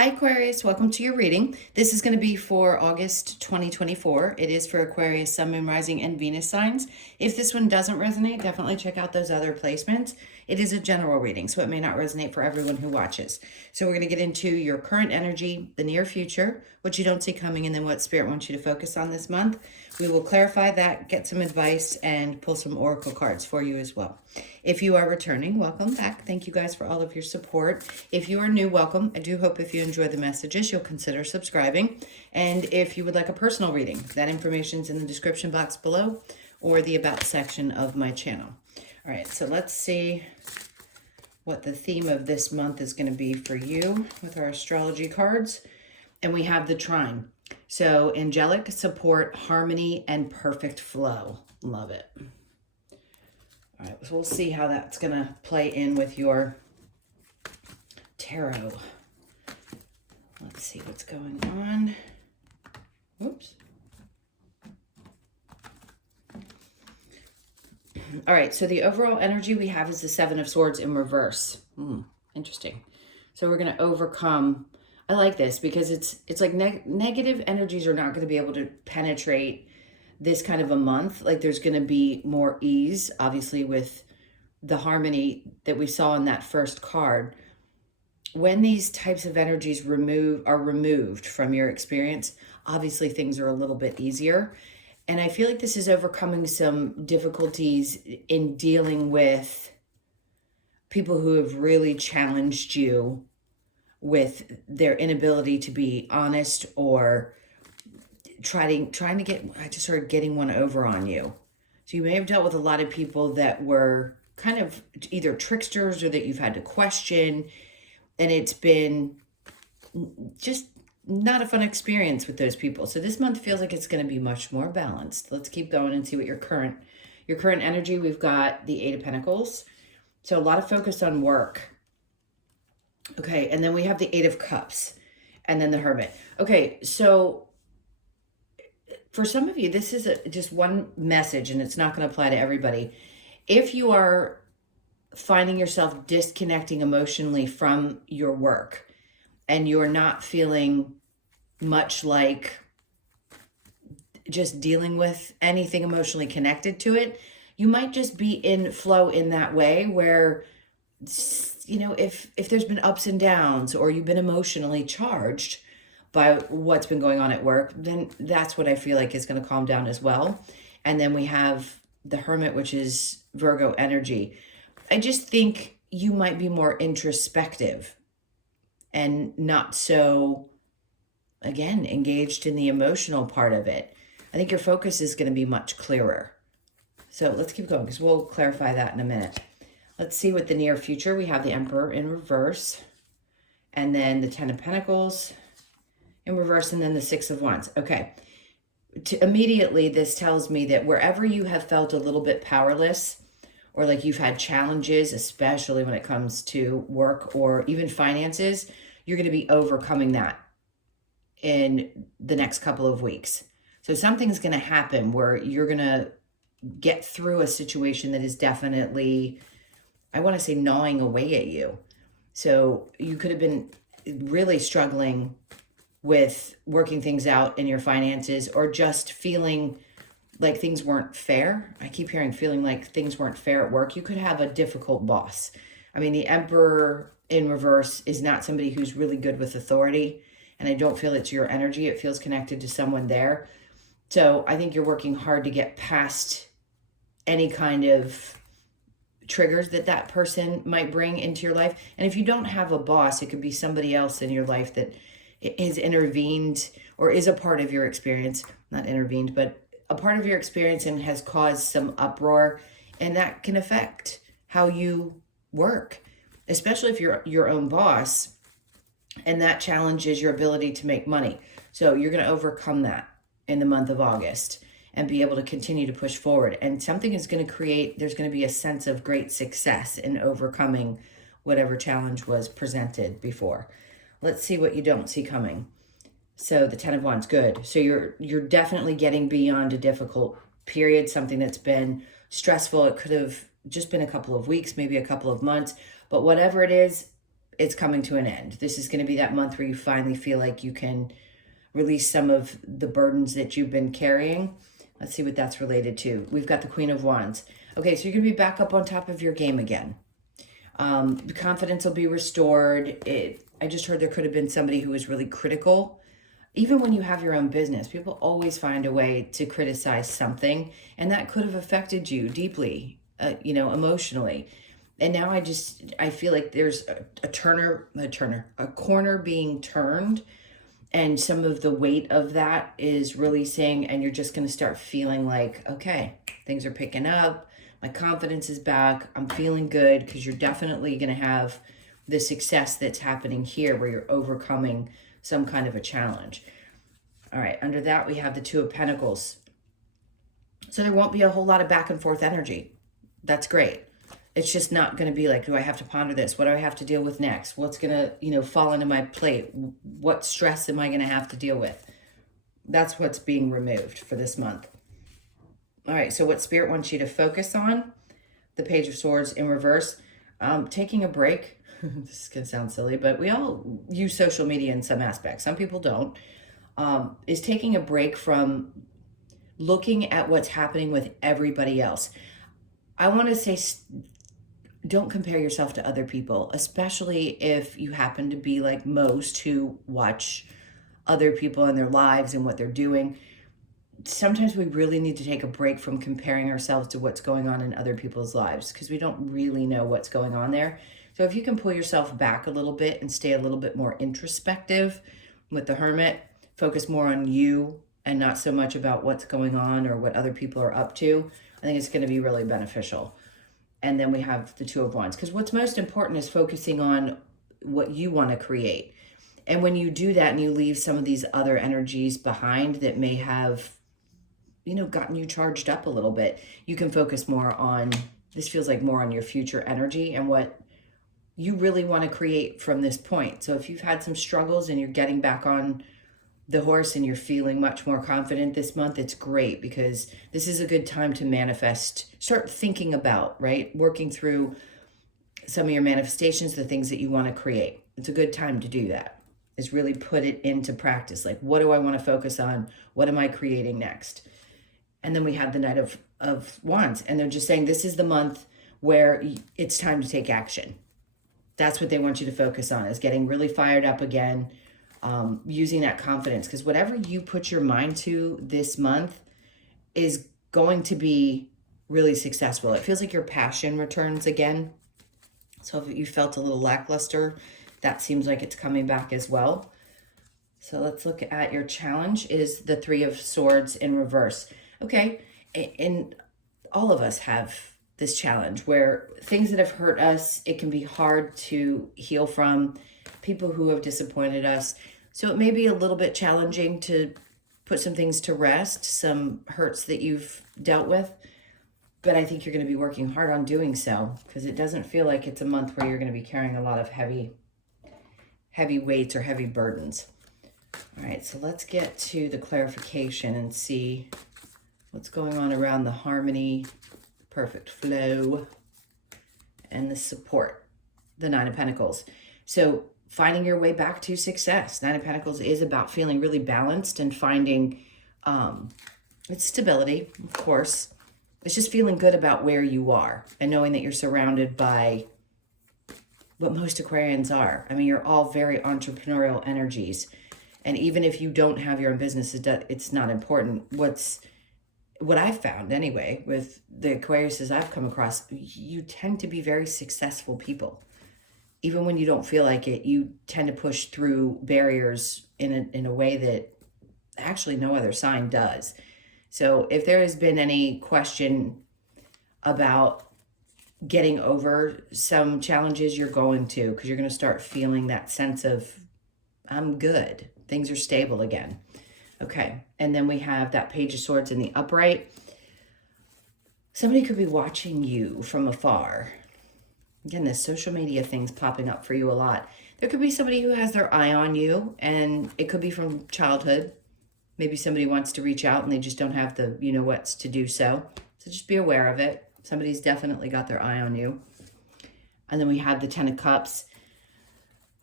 Hi Aquarius, welcome to your reading. This is going to be for August 2024. It is for Aquarius, Sun, Moon, Rising, and Venus signs. If this one doesn't resonate, definitely check out those other placements. It is a general reading, so it may not resonate for everyone who watches. So we're going to get into your current energy, the near future, what you don't see coming, and then what Spirit wants you to focus on this month. We will clarify that, get some advice, and pull some oracle cards for you as well. If you are returning, welcome back. Thank you guys for all of your support. If you are new, welcome. I do hope if you enjoy the messages, you'll consider subscribing. And if you would like a personal reading, that information is in the description box below or the About section of my channel. All right, so let's see what the theme of this month is going to be for you with our astrology cards. And we have the trine. So angelic support, harmony, and perfect flow. Love it. All right, so we'll see how that's going to play in with your tarot. Let's see what's going on. Oops. All right, so the overall energy we have is the Seven of Swords in reverse. Interesting. So we're going to overcome. I like this because it's like negative energies are not going to be able to penetrate this kind of a month. Like there's going to be more ease, obviously, with the harmony that we saw in that first card. When these types of energies are removed from your experience, obviously things are a little bit easier. And I feel like this is overcoming some difficulties in dealing with people who have really challenged you with their inability to be honest or trying to get, I just started getting one over on you. So you may have dealt with a lot of people that were kind of either tricksters or that you've had to question. And it's been just not a fun experience with those people. So this month feels like it's going to be much more balanced. Let's keep going and see what your current energy. We've got the Eight of Pentacles. So a lot of focus on work. Okay, and then we have the Eight of Cups and then the Hermit. Okay, so for some of you, this is just one message and it's not going to apply to everybody. If you are finding yourself disconnecting emotionally from your work and you're not feeling much like just dealing with anything emotionally connected to it, you might just be in flow in that way where, you know, if there's been ups and downs or you've been emotionally charged by what's been going on at work, then that's what I feel like is going to calm down as well. And then we have the Hermit, which is Virgo energy. I just think you might be more introspective and not so, again, engaged in the emotional part of it. I think your focus is going to be much clearer. So let's keep going because we'll clarify that in a minute. Let's see what the near future. We have the Emperor in reverse and then the Ten of Pentacles in reverse and then the Six of Wands. Okay. Immediately, this tells me that wherever you have felt a little bit powerless or like you've had challenges, especially when it comes to work or even finances, you're going to be overcoming that in the next couple of weeks. So something's going to happen where you're going to get through a situation that is definitely, I want to say, gnawing away at you. So you could have been really struggling with working things out in your finances or just feeling like things weren't fair. I keep hearing feeling like things weren't fair at work. You could have a difficult boss. I mean, the Emperor in reverse is not somebody who's really good with authority. And I don't feel it's your energy. It feels connected to someone there. So I think you're working hard to get past any kind of triggers that person might bring into your life. And if you don't have a boss, it could be somebody else in your life that has intervened or is a part of your experience, not intervened, but a part of your experience and has caused some uproar. And that can affect how you work, especially if you're your own boss and that challenges your ability to make money. So you're going to overcome that in the month of August and be able to continue to push forward. And something is going to create, there's going to be a sense of great success in overcoming whatever challenge was presented before. Let's see what you don't see coming. So the Ten of Wands, good. So you're definitely getting beyond a difficult period, something that's been stressful. It could have just been a couple of weeks, maybe a couple of months, but whatever it is, it's coming to an end. This is going to be that month where you finally feel like you can release some of the burdens that you've been carrying. Let's see what that's related to. We've got the Queen of Wands. Okay, so you're going to be back up on top of your game again. The confidence will be restored. I just heard there could have been somebody who was really critical. Even when you have your own business, people always find a way to criticize something, and that could have affected you deeply, emotionally. And now I feel like there's a corner being turned, and some of the weight of that is releasing, and you're just going to start feeling like, okay, things are picking up. My confidence is back. I'm feeling good, because you're definitely going to have the success that's happening here where you're overcoming some kind of a challenge. All right, under that, we have the Two of Pentacles. So there won't be a whole lot of back and forth energy. That's great. It's just not going to be like, do I have to ponder this? What do I have to deal with next? What's going to, fall into my plate? What stress am I going to have to deal with? That's what's being removed for this month. All right, so what Spirit wants you to focus on, the Page of Swords in reverse, taking a break. This can sound silly, but we all use social media in some aspects. Some people don't. Is taking a break from looking at what's happening with everybody else. I want to say, don't compare yourself to other people, especially if you happen to be like most who watch other people and their lives and what they're doing. Sometimes we really need to take a break from comparing ourselves to what's going on in other people's lives, because we don't really know what's going on there. So if you can pull yourself back a little bit and stay a little bit more introspective with the Hermit, focus more on you and not so much about what's going on or what other people are up to, I think it's going to be really beneficial. And then we have the Two of Wands, because what's most important is focusing on what you want to create. And when you do that and you leave some of these other energies behind that may have, gotten you charged up a little bit, you can focus more on, this feels like more on your future energy and what you really want to create from this point. So if you've had some struggles and you're getting back on the horse and you're feeling much more confident this month, it's great, because this is a good time to manifest, start thinking about, right? Working through some of your manifestations, the things that you want to create. It's a good time to do that, is really put it into practice. Like, what do I want to focus on? What am I creating next? And then we have the Knight of Wands, and they're just saying this is the month where it's time to take action. That's what they want you to focus on, is getting really fired up again, using that confidence, because whatever you put your mind to this month is going to be really successful. It feels like your passion returns again. So if you felt a little lackluster, that seems like it's coming back as well. So let's look at your challenge, is the Three of Swords in reverse. Okay, and all of us have this challenge where things that have hurt us, it can be hard to heal from, people who have disappointed us. So it may be a little bit challenging to put some things to rest, some hurts that you've dealt with, but I think you're going to be working hard on doing so, because it doesn't feel like it's a month where you're going to be carrying a lot of heavy weights or heavy burdens. All right, so let's get to the clarification and see what's going on around the harmony, perfect flow, and the support, the Nine of Pentacles. So finding your way back to success. Nine of Pentacles is about feeling really balanced and finding it's stability, of course. It's just feeling good about where you are and knowing that you're surrounded by what most Aquarians are. I mean, you're all very entrepreneurial energies. And even if you don't have your own business, it's not important. What I've found anyway with the Aquariuses I've come across, you tend to be very successful people. Even when you don't feel like it, you tend to push through barriers in a way that actually no other sign does. So if there has been any question about getting over some challenges, you're going to, because you're going to start feeling that sense of, I'm good. Things are stable again. Okay, and then we have that Page of Swords in the upright. Somebody could be watching you from afar. Again, this social media thing's popping up for you a lot. There could be somebody who has their eye on you, and it could be from childhood. Maybe somebody wants to reach out and they just don't have the you-know-whats to do so. So just be aware of it. Somebody's definitely got their eye on you. And then we have the Ten of Cups.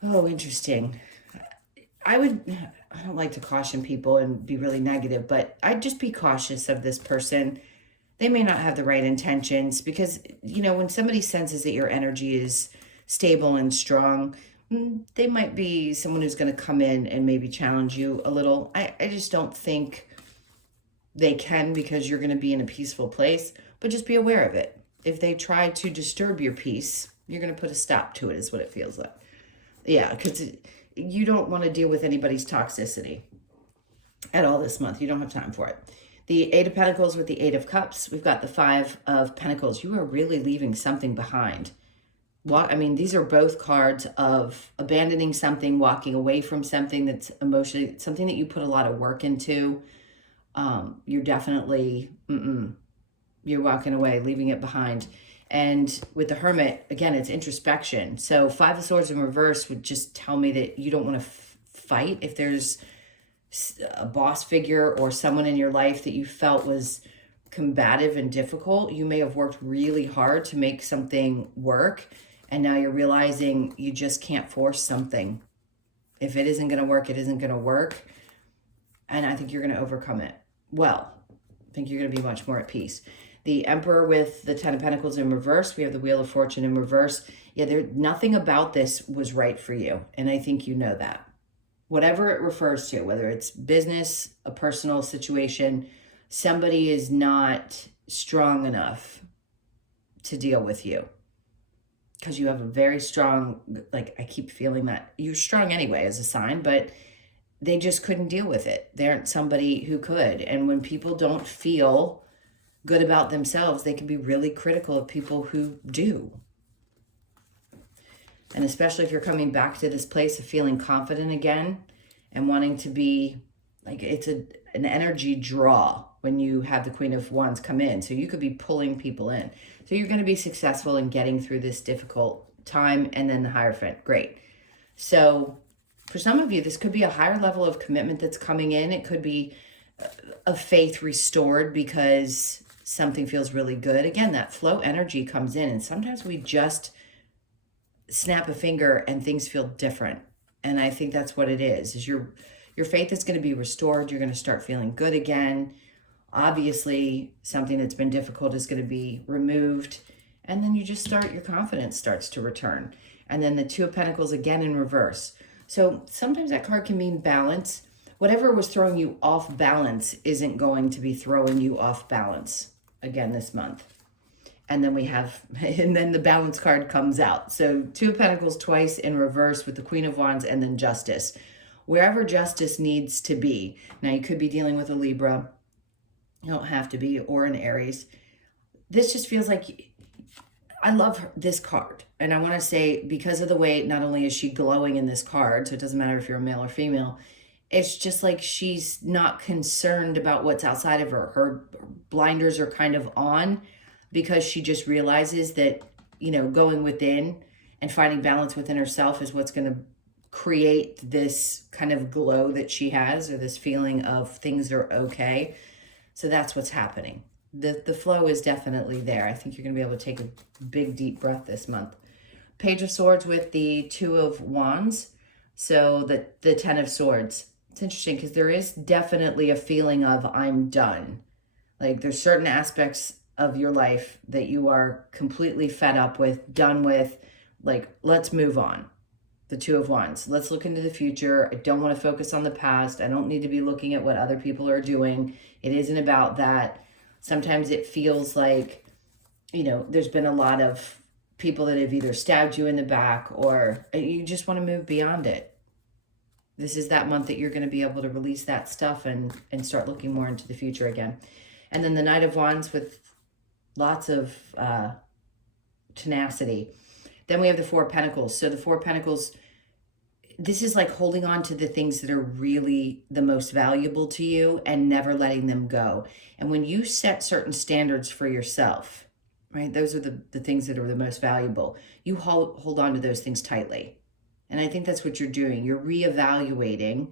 Oh, interesting. I don't like to caution people and be really negative, but I'd just be cautious of this person. They may not have the right intentions because, when somebody senses that your energy is stable and strong, they might be someone who's going to come in and maybe challenge you a little. I just don't think they can because you're going to be in a peaceful place, but just be aware of it. If they try to disturb your peace, you're going to put a stop to it, is what it feels like. Yeah, because you don't want to deal with anybody's toxicity at all this month. You don't have time for it. The Eight of Pentacles with the Eight of Cups. We've got the Five of Pentacles. You are really leaving something behind. These are both cards of abandoning something, walking away from something that's emotionally, something that you put a lot of work into. You're definitely, you're walking away, leaving it behind. And with the Hermit, again, it's introspection. So Five of Swords in reverse would just tell me that you don't want to fight. If there's a boss figure or someone in your life that you felt was combative and difficult, you may have worked really hard to make something work. And now you're realizing you just can't force something. If it isn't going to work, it isn't going to work. And I think you're going to overcome it. Well, I think you're going to be much more at peace. The Emperor with the Ten of Pentacles in reverse. We have the Wheel of Fortune in reverse. Yeah, nothing about this was right for you. And I think you know that. Whatever it refers to, whether it's business, a personal situation, somebody is not strong enough to deal with you. Because you have a very strong, I keep feeling that you're strong anyway as a sign, but they just couldn't deal with it. They aren't somebody who could. And when people don't feel good about themselves, they can be really critical of people who do. And especially if you're coming back to this place of feeling confident again and wanting to be, it's an energy draw when you have the Queen of Wands come in. So you could be pulling people in. So you're going to be successful in getting through this difficult time. And then the Hierophant, great. So for some of you, this could be a higher level of commitment that's coming in. It could be a faith restored because something feels really good. Again, that flow energy comes in, and sometimes we just snap a finger and things feel different. And I think that's what it is your faith is going to be restored. You're going to start feeling good again. Obviously, something that's been difficult is going to be removed. And then your confidence starts to return. And then the Two of Pentacles again in reverse. So sometimes that card can mean balance. Whatever was throwing you off balance isn't going to be throwing you off balance again this month. And then and then the balance card comes out. So Two of Pentacles twice in reverse with the Queen of Wands and then Justice. Wherever justice needs to be. Now you could be dealing with a Libra. You don't have to be, or an Aries. This just feels like, I love this card. And I want to say, because of the way, not only is she glowing in this card, so it doesn't matter if you're a male or female, it's just like she's not concerned about what's outside of her. Her blinders are kind of on because she just realizes that, going within and finding balance within herself is what's going to create this kind of glow that she has, or this feeling of things are okay. So that's what's happening. The flow is definitely there. I think you're going to be able to take a big, deep breath this month. Page of Swords with the Two of Wands. So the Ten of Swords. It's interesting because there is definitely a feeling of I'm done. There's certain aspects of your life that you are completely fed up with, done with. Let's move on. The Two of Wands. Let's look into the future. I don't want to focus on the past. I don't need to be looking at what other people are doing. It isn't about that. Sometimes it feels like, there's been a lot of people that have either stabbed you in the back, or you just want to move beyond it. This is that month that you're going to be able to release that stuff and start looking more into the future again. And then the Knight of Wands with lots of tenacity. Then we have the Four of Pentacles. So the Four of Pentacles, this is like holding on to the things that are really the most valuable to you and never letting them go. And when you set certain standards for yourself, right, those are the things that are the most valuable. You hold on to those things tightly. And I think that's what you're doing. You're reevaluating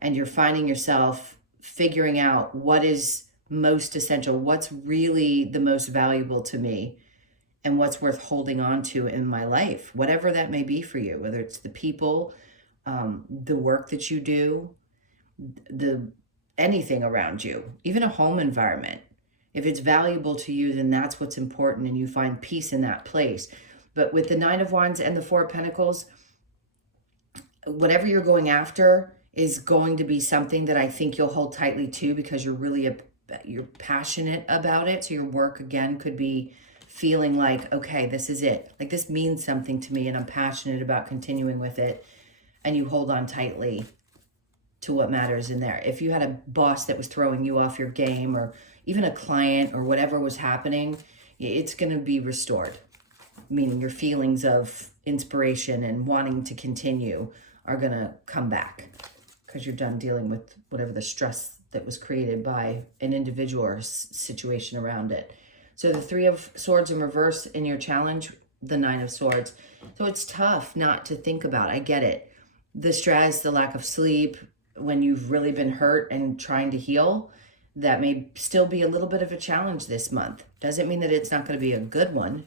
and you're finding yourself figuring out what is most essential, what's really the most valuable to me, and what's worth holding on to in my life, whatever that may be for you, whether it's the people, the work that you do, the anything around you, even a home environment. If it's valuable to you, then that's what's important, and you find peace in that place. But with the Nine of Wands and the Four of Pentacles, whatever you're going after is going to be something that I think you'll hold tightly to, because you're passionate about it. So your work, again, could be feeling like, okay, this is it. Like, this means something to me and I'm passionate about continuing with it. And you hold on tightly to what matters in there. If you had a boss that was throwing you off your game, or even a client, or whatever was happening, it's going to be restored. Meaning your feelings of inspiration and wanting to continue are going to come back, because you're done dealing with whatever the stress that was created by an individual or situation around it. So the Three of Swords in reverse in your challenge, the Nine of Swords. So it's tough not to think about. I get it. The stress, the lack of sleep, when you've really been hurt and trying to heal, that may still be a little bit of a challenge this month. Doesn't mean that it's not going to be a good one.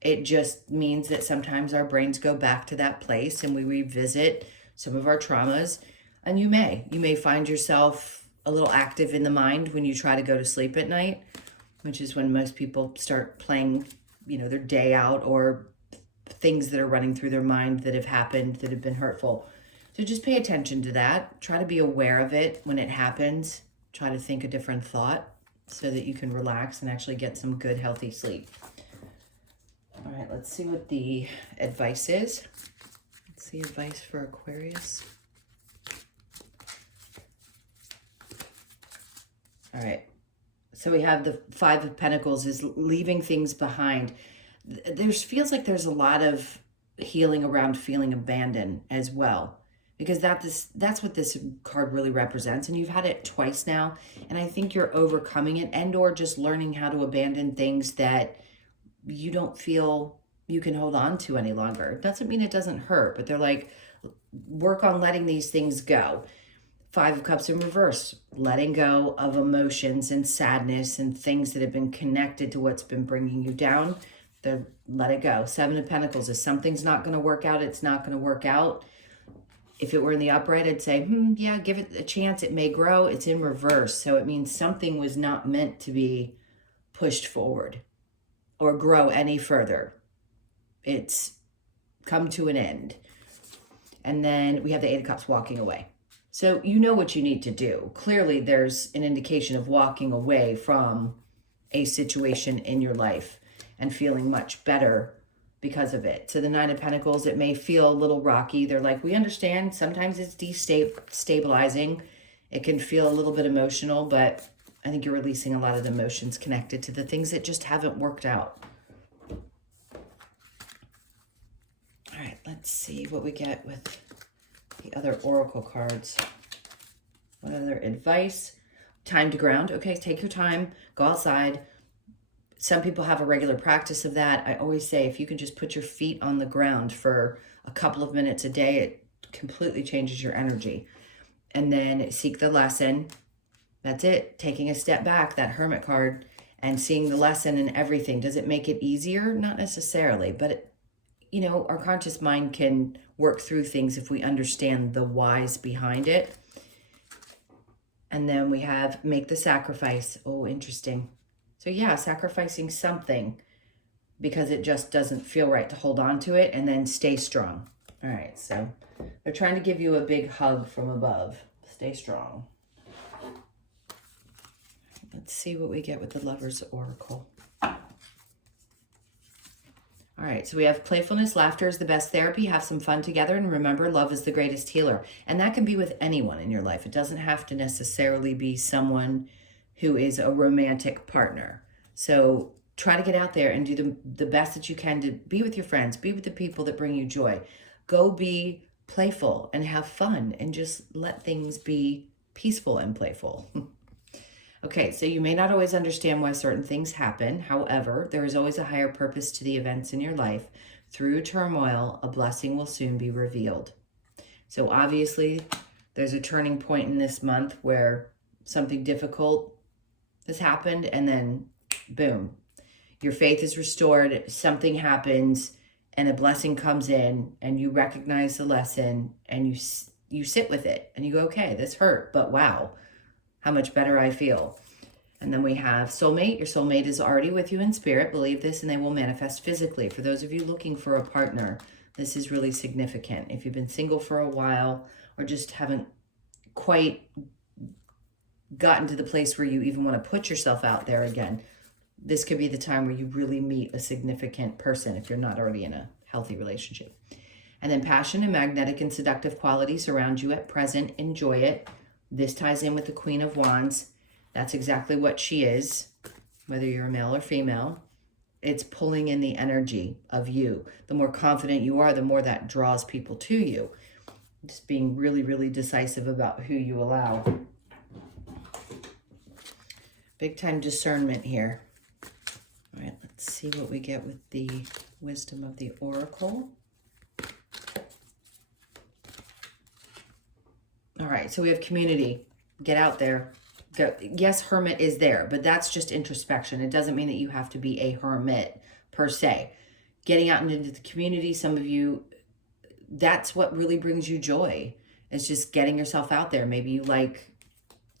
It just means that sometimes our brains go back to that place and we revisit some of our traumas. And you may find yourself a little active in the mind when you try to go to sleep at night, which is when most people start playing, their day out, or things that are running through their mind that have happened that have been hurtful. So just pay attention to that. Try to be aware of it when it happens. Try to think a different thought so that you can relax and actually get some good, healthy sleep. All right, let's see what the advice is. Let's see advice for Aquarius. All right, so we have the Five of Pentacles is leaving things behind. Feels like there's a lot of healing around feeling abandoned as well, because that's what this card really represents. And you've had it twice now, and I think you're overcoming it, and or just learning how to abandon things that you don't feel you can hold on to any longer. It doesn't mean it doesn't hurt, but they're like, work on letting these things go. Five of Cups in reverse, letting go of emotions and sadness and things that have been connected to what's been bringing you down. Let it go. Seven of Pentacles is something's not going to work out. It's not going to work out. If it were in the upright, I'd say, yeah, give it a chance. It may grow. It's in reverse. So it means something was not meant to be pushed forward or grow any further. It's come to an end. And then we have the Eight of Cups walking away. So you know what you need to do. Clearly, there's an indication of walking away from a situation in your life and feeling much better because of it. So the Nine of Pentacles, it may feel a little rocky. They're like, we understand sometimes it's destabilizing. It can feel a little bit emotional, but I think you're releasing a lot of the emotions connected to the things that just haven't worked out. All right, let's see what we get with the other oracle cards. What other advice? Time to ground. Okay, take your time. Go outside. Some people have a regular practice of that. I always say if you can just put your feet on the ground for a couple of minutes a day, it completely changes your energy. And then seek the lesson. That's it. Taking a step back, that Hermit card, and seeing the lesson in everything. Does it make it easier? Not necessarily, but our conscious mind can work through things if we understand the whys behind it. And then we have make the sacrifice. Oh, interesting. So yeah, sacrificing something because it just doesn't feel right to hold on to it, and then stay strong. All right, so they're trying to give you a big hug from above. Stay strong. Let's see what we get with the Lover's Oracle. All right, so we have playfulness, laughter is the best therapy. Have some fun together, and remember, love is the greatest healer. And that can be with anyone in your life. It doesn't have to necessarily be someone who is a romantic partner. So try to get out there and do the best that you can to be with your friends, be with the people that bring you joy. Go be playful and have fun, and just let things be peaceful and playful. Okay, so you may not always understand why certain things happen. However, there is always a higher purpose to the events in your life. Through turmoil, a blessing will soon be revealed. So obviously, there's a turning point in this month where something difficult has happened, and then boom, Your faith is restored, something happens, and a blessing comes in, and you recognize the lesson, and you sit with it, and you go, okay, this hurt, but wow, how much better I feel. And then we have soulmate. Your soulmate is already with you in spirit. Believe this, and they will manifest physically. For those of you looking for a partner, this is really significant. If you've been single for a while or just haven't quite gotten to the place where you even want to put yourself out there again, this could be the time where you really meet a significant person if you're not already in a healthy relationship. And then passion and magnetic and seductive qualities surround you at present. Enjoy it. This ties in with the Queen of Wands. That's exactly what she is, whether you're a male or female. It's pulling in the energy of you. The more confident you are, the more that draws people to you. Just being really, really decisive about who you allow. Big time discernment here. All right, let's see what we get with the wisdom of the Oracle. All right, so we have community. Get out there. Go. Yes, hermit is there, but that's just introspection. It doesn't mean that you have to be a hermit per se. Getting out into the community, some of you, that's what really brings you joy. It's just getting yourself out there. Maybe you like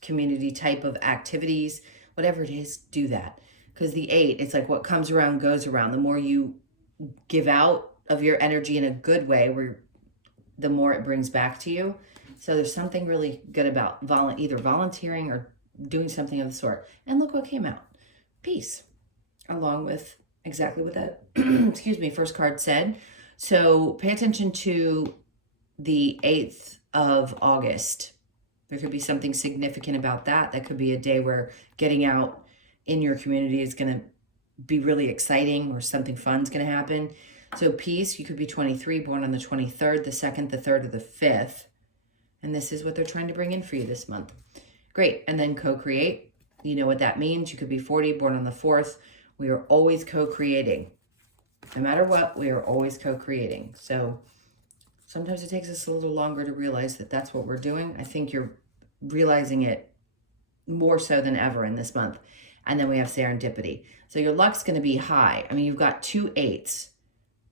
community type of activities, whatever it is, do that. Because the 8, it's like what comes around goes around. The more you give out of your energy in a good way, the more it brings back to you. So there's something really good about either volunteering or doing something of the sort. And look what came out. Peace. Along with exactly what that, excuse me, first card said. So pay attention to the 8th of August. There could be something significant about that. That could be a day where getting out in your community is going to be really exciting, or something fun's going to happen. So peace, you could be 23, born on the 23rd, the 2nd, the 3rd, or the 5th. And this is what they're trying to bring in for you this month. Great. And then co-create. You know what that means. You could be 40, born on the 4th. We are always co-creating. No matter what, we are always co-creating. So sometimes it takes us a little longer to realize that that's what we're doing. I think you're realizing it more so than ever in this month. And then we have serendipity. So your luck's going to be high. I mean, you've got 2 8s.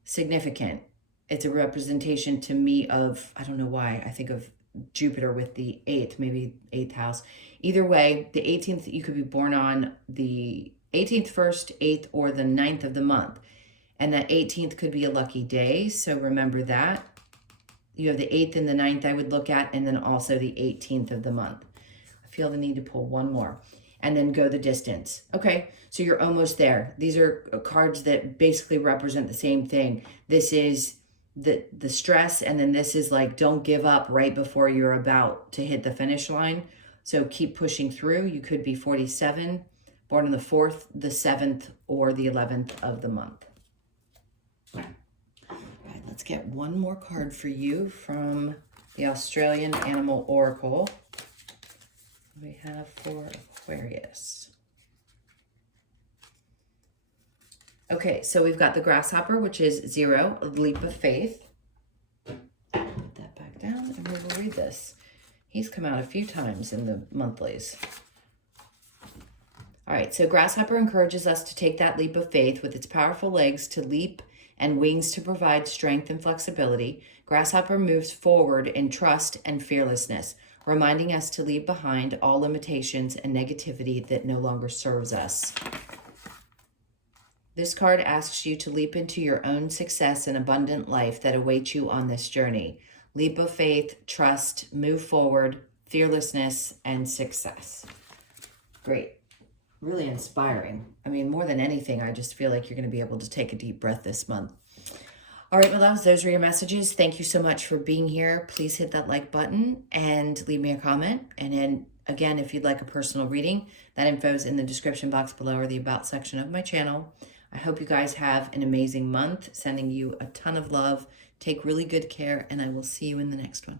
Significant. It's a representation to me of, I don't know why, I think of Jupiter with the 8th, maybe 8th house. Either way, the 18th, you could be born on the 18th, 1st, 8th, or the 9th of the month. And that 18th could be a lucky day, so remember that. You have the 8th and the 9th I would look at, and then also the 18th of the month. I feel the need to pull one more. And then go the distance. Okay, so you're almost there. These are cards that basically represent the same thing. This is the stress, and then this is like, don't give up right before you're about to hit the finish line. So keep pushing through. You could be 47, born on the 4th, the 7th, or the 11th of the month. All right, let's get one more card for you from the Australian Animal Oracle. We have for Aquarius. Okay, so we've got the grasshopper, which is 0, a leap of faith. Put that back down, and we will read this. He's come out a few times in the monthlies. All right, so grasshopper encourages us to take that leap of faith with its powerful legs to leap and wings to provide strength and flexibility. Grasshopper moves forward in trust and fearlessness, reminding us to leave behind all limitations and negativity that no longer serves us. This card asks you to leap into your own success and abundant life that awaits you on this journey. Leap of faith, trust, move forward, fearlessness, and success. Great. Really inspiring. I mean, more than anything, I just feel like you're going to be able to take a deep breath this month. All right, my loves, those are your messages. Thank you so much for being here. Please hit that like button and leave me a comment. And then again, if you'd like a personal reading, that info is in the description box below or the about section of my channel. I hope you guys have an amazing month. Sending you a ton of love. Take really good care, and I will see you in the next one.